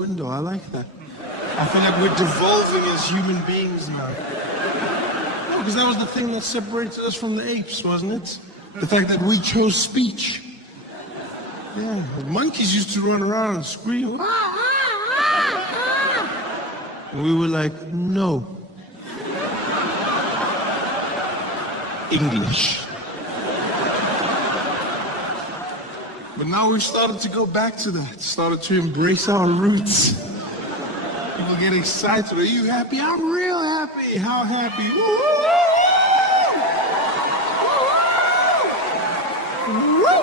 window. I like that. I feel like we're devolving as human beings now. Because that was the thing that separated us from the apes, wasn't it? The fact that we chose speech. Yeah, the monkeys used to run around and scream. And we were like, no. English. But now we've started to go back to that, started to embrace our roots. People get excited. Are you happy? I'm real happy. How happy? Woo! Woo!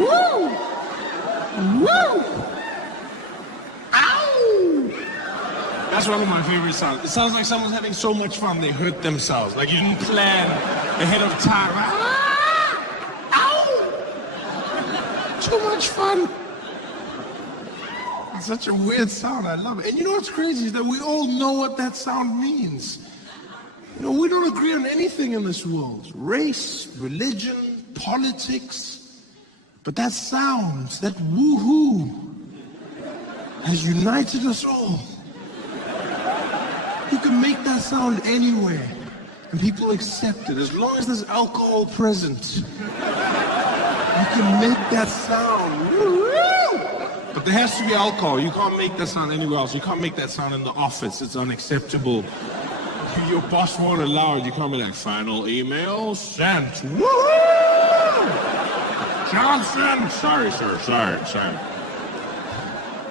Woo! Woo! Ow! That's one of my favorite sounds. It sounds like someone's having so much fun they hurt themselves. Like you didn't plan ahead of time. Ow! Too much fun. It's such a weird sound. I love it. And you know what's crazy is that we all know what that sound means. You know, we don't agree on anything in this world. Race, religion, politics. But that sound, that woohoo, has united us all. You can make that sound anywhere, and people accept it. As long as there's alcohol present, you can make that sound. Woo-hoo! But there has to be alcohol. You can't make that sound anywhere else. You can't make that sound in the office. It's unacceptable. Your boss won't allow it. You can't be like, final email sent. Woo-hoo! Johnson! Sorry, sir. Sorry.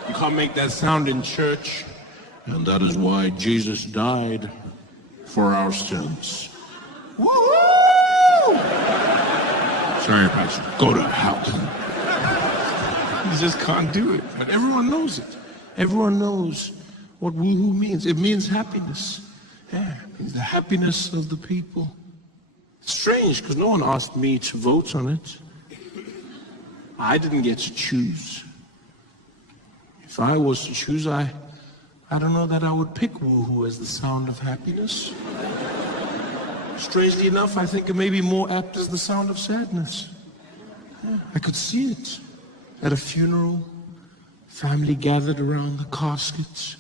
You can't make that sound in church. And that is why Jesus died for our sins. Woo-hoo! Sorry, Pastor. Go to hell. You just can't do it. But everyone knows it. Everyone knows what woohoo means. It means happiness. Yeah, it means the happiness of the people. It's strange because no one asked me to vote on it. I didn't get to choose. If I was to choose, I don't know that I would pick woohoo as the sound of happiness. Strangely enough, I think it may be more apt as the sound of sadness. Yeah, I could see it at a funeral, family gathered around the caskets,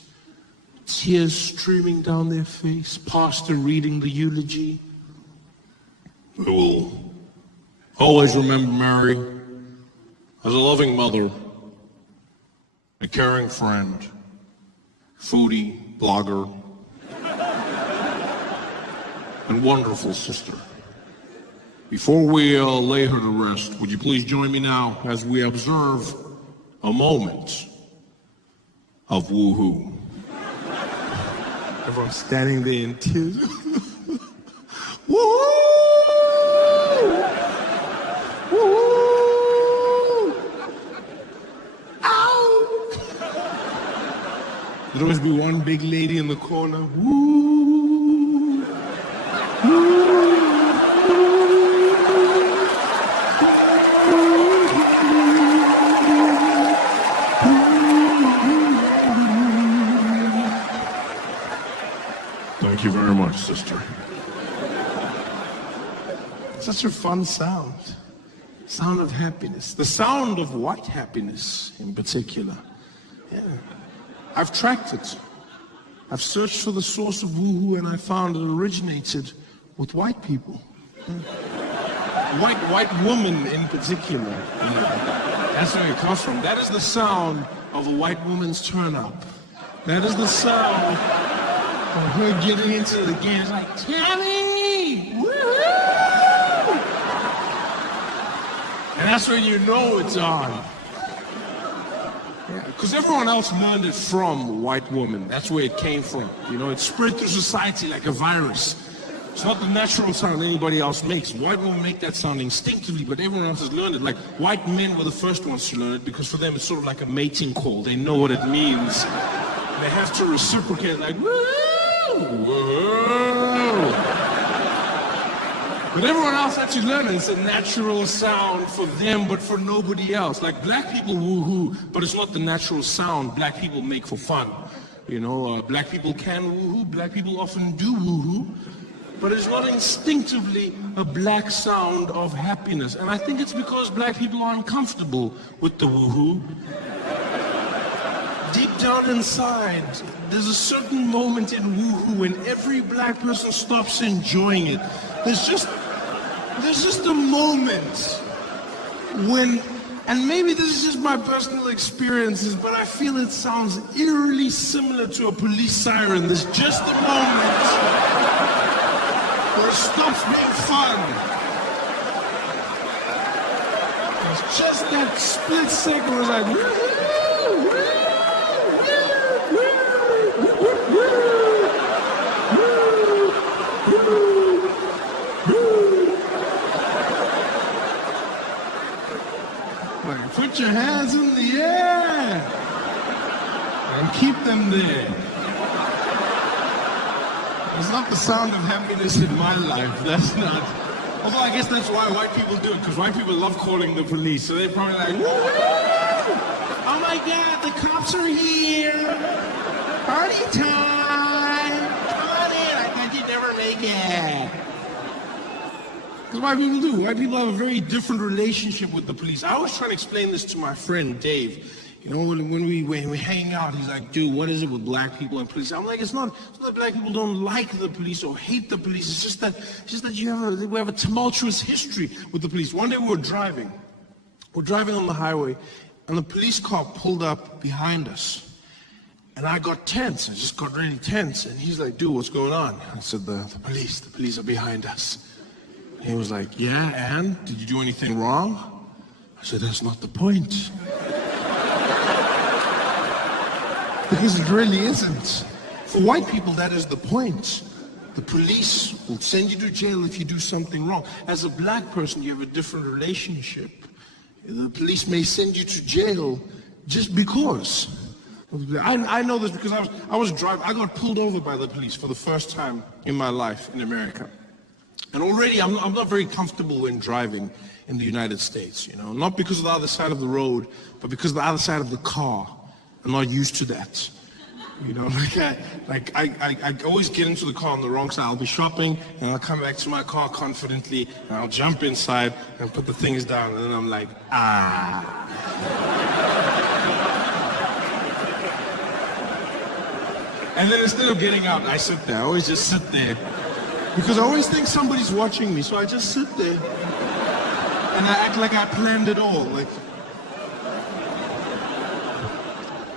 tears streaming down their face, pastor reading the eulogy. We will always remember Mary as a loving mother, a caring friend, foodie, blogger, and wonderful sister. Before we lay her to rest, would you please join me now as we observe a moment of woohoo? Everyone's standing there in tears. Woohoo! Woohoo! Ow! There'd always be one big lady in the corner. Woo! Woo! Thank you very much, sister. Such a fun sound. Sound of happiness. The sound of white happiness in particular. Yeah. I've tracked it. I've searched for the source of woohoo and I found it originated with white people. White women in particular. Yeah. That's where it comes from. That is the sound of a white woman's turn up. That is the sound of her getting into the game. It's like, Tammy! Woohoo! And that's when you know it's on. Because everyone else learned it from white women. That's where it came from. You know, it spread through society like a virus. It's not the natural sound anybody else makes. White women make that sound instinctively, but everyone else has learned it. Like, white men were the first ones to learn it because for them it's sort of like a mating call. They know what it means. They have to reciprocate like, woo! Whoa. But everyone else had to learn it. It's a natural sound for them, but for nobody else. Like black people woohoo, but it's not the natural sound black people make for fun. You know, black people can woohoo, black people often do woohoo, but it's not instinctively a black sound of happiness. And I think it's because black people are uncomfortable with the woohoo. deep down inside, there's a certain moment in woohoo when every black person stops enjoying it. There's just a moment when, and maybe this is just my personal experiences, but I feel it sounds eerily similar to a police siren. There's just a moment where it stops being fun. It's just that split second where it's like, woo-hoo, woo, like, put your hands in the air and keep them there. It's not the sound of happiness in my life. That's not. Although I guess that's why white people do it, because white people love calling the police. So they're probably like, woo! Oh my God, the cops are here! Party time! Come on in, I thought you'd never make it. Because white people do. White people have a very different relationship with the police. I was trying to explain this to my friend Dave. You know, when we hang out, he's like, dude, what is it with black people and police? I'm like, it's not that black people don't like the police or hate the police. It's just that we have a tumultuous history with the police. One day we're driving on the highway, and the police car pulled up behind us. And I got tense. I just got really tense. And he's like, dude, what's going on? I said, the police are behind us. And he was like, yeah, and? Did you do anything wrong? I said, that's not the point. Because it really isn't. For white people, that is the point. The police will send you to jail if you do something wrong. As a black person, you have a different relationship. The police may send you to jail just because. I know this because I was driving. I got pulled over by the police for the first time in my life in America. And already I'm not very comfortable when driving in the United States, you know. Not because of the other side of the road, but because of the other side of the car. I'm not used to that. You know, I always get into the car on the wrong side. I'll be shopping, and I'll come back to my car confidently, and I'll jump inside and put the things down, and then I'm like, ah. And then instead of getting out, I sit there. I always just sit there. Because I always think somebody's watching me, so I just sit there. And I act like I planned it all. Like,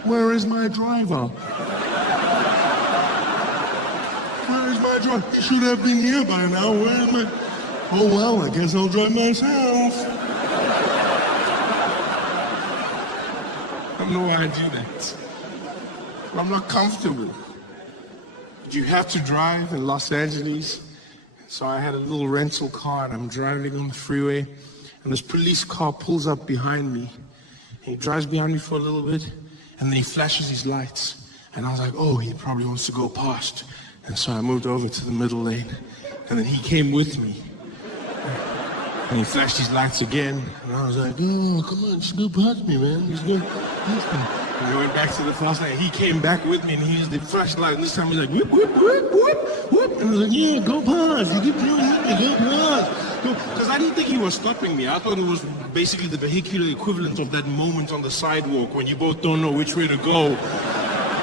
where is my driver? Where is my driver? He should have been here by now. Where is my... Oh, well, I guess I'll drive myself. I don't know why I do that. But I'm not comfortable. But you have to drive in Los Angeles. So I had a little rental car, and I'm driving on the freeway, and this police car pulls up behind me. He drives behind me for a little bit, and then he flashes his lights. And I was like, oh, he probably wants to go past. And so I moved over to the middle lane. And then he came with me. And he flashed his lights again. And I was like, oh, come on, just go past me, man. Just go past me. And we went back to the fast lane. He came back with me, and he used the flashlight. And this time he was like, whoop, whoop, whoop, whoop, whoop. And I was like, yeah, go past. You keep doing it, go past. Because I didn't think he was stopping me. I thought it was basically the vehicular equivalent of that moment on the sidewalk when you both don't know which way to go.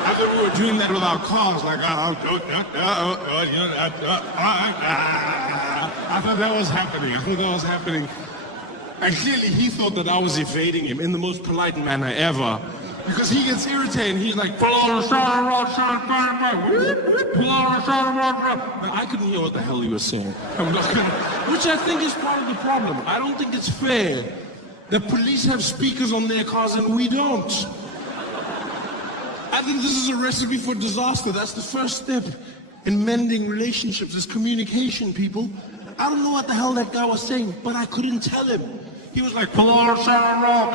I thought we were doing that with our cars, like, I thought that was happening. And clearly he thought that I was evading him in the most polite manner ever. Because he gets irritated, he's like, pull over the side of the road, pull over the side of the road. And I couldn't hear what the hell he was saying. Which I think is part of the problem. I don't think it's fair that police have speakers on their cars and we don't. I think this is a recipe for disaster. That's the first step in mending relationships, is communication, people. I don't know what the hell that guy was saying, but I couldn't tell him. He was like, pull over the side of the road.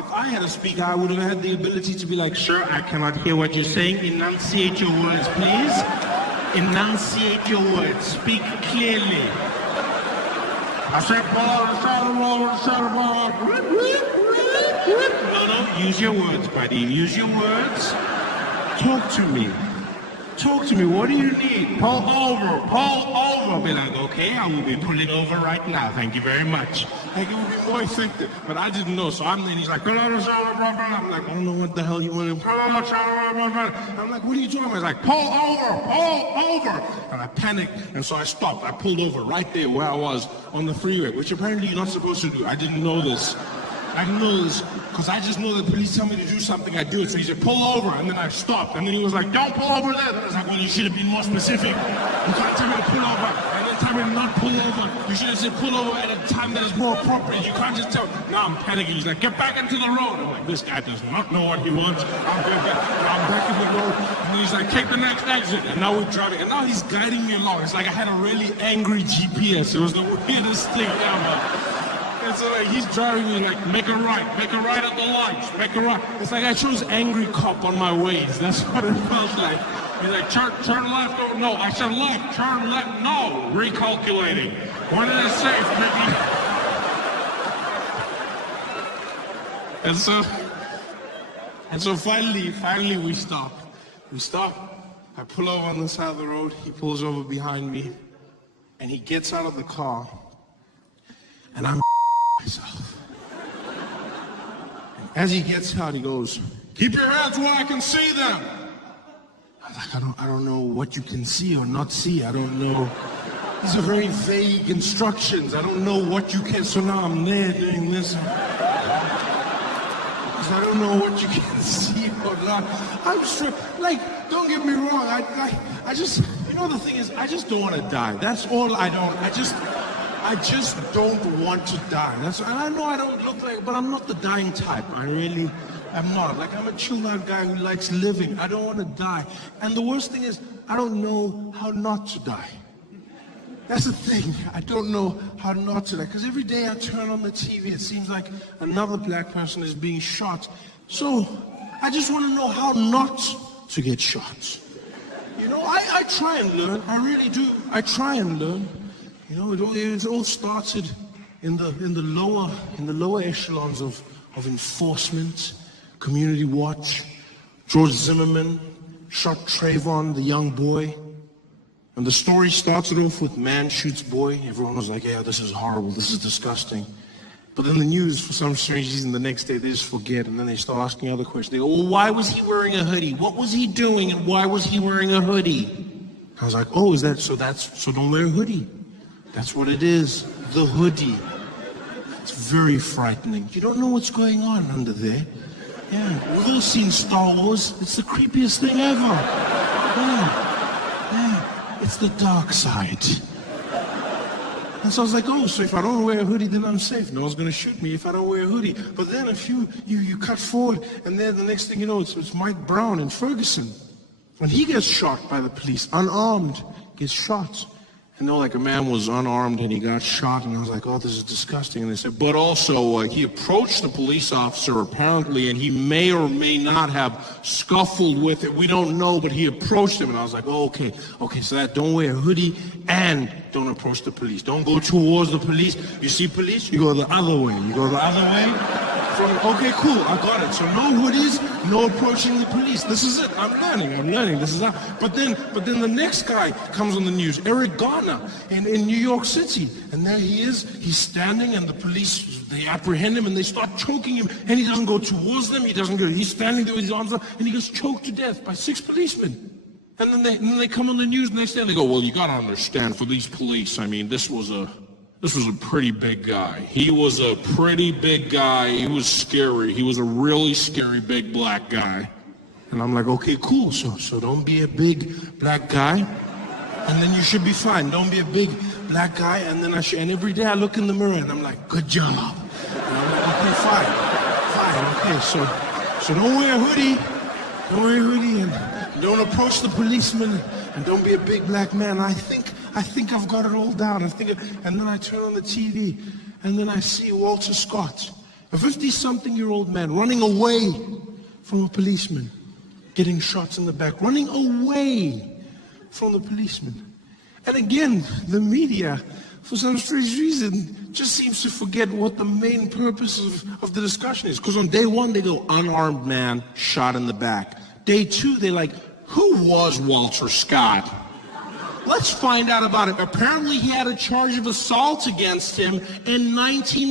If I had a speaker, I would have had the ability to be like, sir, I cannot hear what you're saying. Enunciate your words, please. Enunciate your words. Speak clearly. I said, pull over the side of the road. No, use your words, buddy. Use your words. Talk to me. talk to me. What do you need? Pull over. Pull over. I'll be like, okay, I will be pulling over right now. Thank you very much. Like, it would be more effective. But I didn't know, so he's like, I'm like, I don't know what the hell you want to. I'm like, what are you doing? He's like, pull over. And I panicked, and so I stopped. I pulled over right there where I was on the freeway, which apparently you're not supposed to do. I didn't know this. I know this because I just know that police tell me to do something, I do it. So he said, pull over, and then I stopped. And then he was like, don't pull over there. Then I was like, well, you should have been more specific. You can't tell me to pull over and then tell me to not pull over. You should have said pull over at a time that is more appropriate. You can't just tell. Now I'm panicking. He's like, get back into the road. I'm like, this guy does not know what he wants. I'm back in the road. And then he's like, take the next exit. And now we're driving. And now he's guiding me along. It's like I had a really angry GPS. It was the weirdest thing ever. And so like, he's driving me like, make a right at the lights, make a right. It's like I chose angry cop on my ways. That's what it felt like. He's like, turn left, oh no. I said left, turn left, no. Recalculating. When it is safe, And so finally we stop. I pull over on the side of the road. He pulls over behind me. And he gets out of the car. And I'm myself. And as he gets out, he goes, keep your hands where I can see them. I'm like, I don't know what you can see or not see. I don't know. These are very vague instructions. I don't know what you can. So now I'm there doing this. Because I don't know what you can see or not. I'm sure, like, don't get me wrong. I just, you know, the thing is, I just don't want to die. That's all I just don't want to die. And I know I don't look like, but I'm not the dying type. I really am not. Like, I'm a chilled out guy who likes living. I don't want to die. And the worst thing is, I don't know how not to die. That's the thing. I don't know how not to die. Because every day I turn on the TV, it seems like another black person is being shot. So I just want to know how not to get shot. You know, I try and learn. I really do. I try and learn. You know, it all started in the lower echelons of enforcement, community watch. George Zimmerman shot Trevor, the young boy. And the story started off with man shoots boy. Everyone was like, yeah, this is horrible, this is disgusting. But then the news, for some strange reason, the next day they just forget, and then they start asking other questions. They go, well, why was he wearing a hoodie? What was he doing, and why was he wearing a hoodie? I was like, oh, is that, so don't wear a hoodie. That's what it is, the hoodie. It's very frightening. You don't know what's going on under there. Yeah, we've all seen Star Wars. It's the creepiest thing ever. Yeah, it's the dark side. And so I was like, oh, so if I don't wear a hoodie, then I'm safe. No one's going to shoot me if I don't wear a hoodie. But then if you cut forward, and then the next thing you know, it's Mike Brown in Ferguson. When he gets shot by the police, unarmed, gets shot. And they're like, a man was unarmed and he got shot, and I was like, oh, this is disgusting. And they said, but also he approached the police officer apparently, and he may or may not have scuffled with it. We don't know, but he approached him, and I was like, oh, okay, so that don't wear a hoodie and don't approach the police. Don't go towards the police. You see police, you go the other way. You go the other way. Okay, cool, I got it. So no hoodies, no approaching the police. This is it. I'm learning. This is how. But then the next guy comes on the news, Eric Garner in New York City. And there he is. He's standing, and the police, they apprehend him, and they start choking him. And he doesn't go towards them. He doesn't go. He's standing there with his arms up, and he gets choked to death by 6 policemen. And then they come on the news, and they stand. They go, well, you got to understand, for these police, I mean, this was a pretty big guy. He was a pretty big guy. He was scary. He was a really scary big black guy. And I'm like, okay, cool. So don't be a big black guy, and then you should be fine. Don't be a big black guy, and then and every day I look in the mirror and I'm like, good job. And I'm like, okay, fine. Okay, so don't wear a hoodie, and don't approach the policeman, and don't be a big black man. I think I've got it all down. And then I turn on the TV, and then I see Walter Scott, a 50-something-year-old man, running away from a policeman, getting shots in the back, running away from the policeman. And again, the media, for some strange reason, just seems to forget what the main purpose of the discussion is. Because on day one, they go, unarmed man, shot in the back. Day two, they're like, Who was Walter Scott? Let's find out about it. Apparently he had a charge of assault against him in 19...